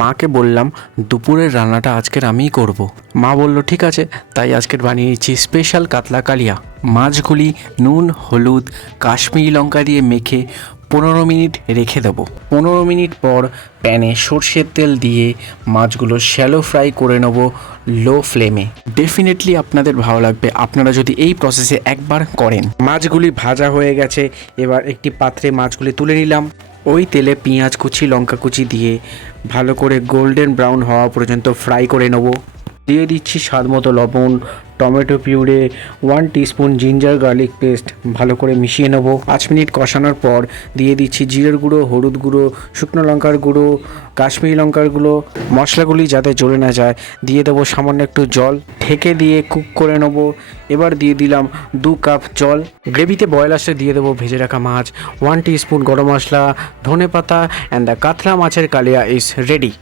মাকে বললাম দুপুরের রান্নাটা আজকের আমিই করব। মা বলল ঠিক আছে, তাই আজকের বানিয়েছি স্পেশাল কাতলা কালিয়া। মাছগুলি নুন, হলুদ, কাশ্মীরি লঙ্কা দিয়ে মেখে 15 মিনিট রেখে দেবো। 15 মিনিট পর প্যানে সর্ষের তেল দিয়ে মাছগুলো শ্যালো ফ্রাই করে নেব লো ফ্লেমে। ডেফিনেটলি আপনাদের ভালো লাগবে আপনারা যদি এই প্রসেসে একবার করেন। মাছগুলি ভাজা হয়ে গেছে, এবার একটি পাত্রে মাছগুলি তুলে নিলাম। ওই তেলে পেঁয়াজ কুচি, লঙ্কা কুচি দিয়ে ভালো করে গোল্ডেন ব্রাউন হওয়া পর্যন্ত ফ্রাই করে নেব। দিয়ে দিচ্ছি স্বাদ মতো লবণ, tomato puree, 1 teaspoon ginger garlic paste, ভালো করে মিশিয়ে নেব। 5 মিনিট কষানোর পর দিয়ে দিচ্ছি জিরের গুঁড়ো, হলুদ গুঁড়ো, শুকনো লঙ্কার গুঁড়ো, কাশ্মীরি লঙ্কার গুঁড়ো। মশলাগুলি যাতে জ্বলে না যায় দিয়ে দেবো সামান্য একটু জল, ঢেকে দিয়ে কুক করে নেব। এবার দিয়ে দিলাম 2 কাপ জল। গ্রেভিতে বয়েল আসলে দিয়ে দেবো ভেজে রাখা মাছ, 1 টিস্পুন গরম মশলা, ধনে পাতা, অ্যান্ড দ্য কাতলা মাছের কালিয়া ইজ রেডি।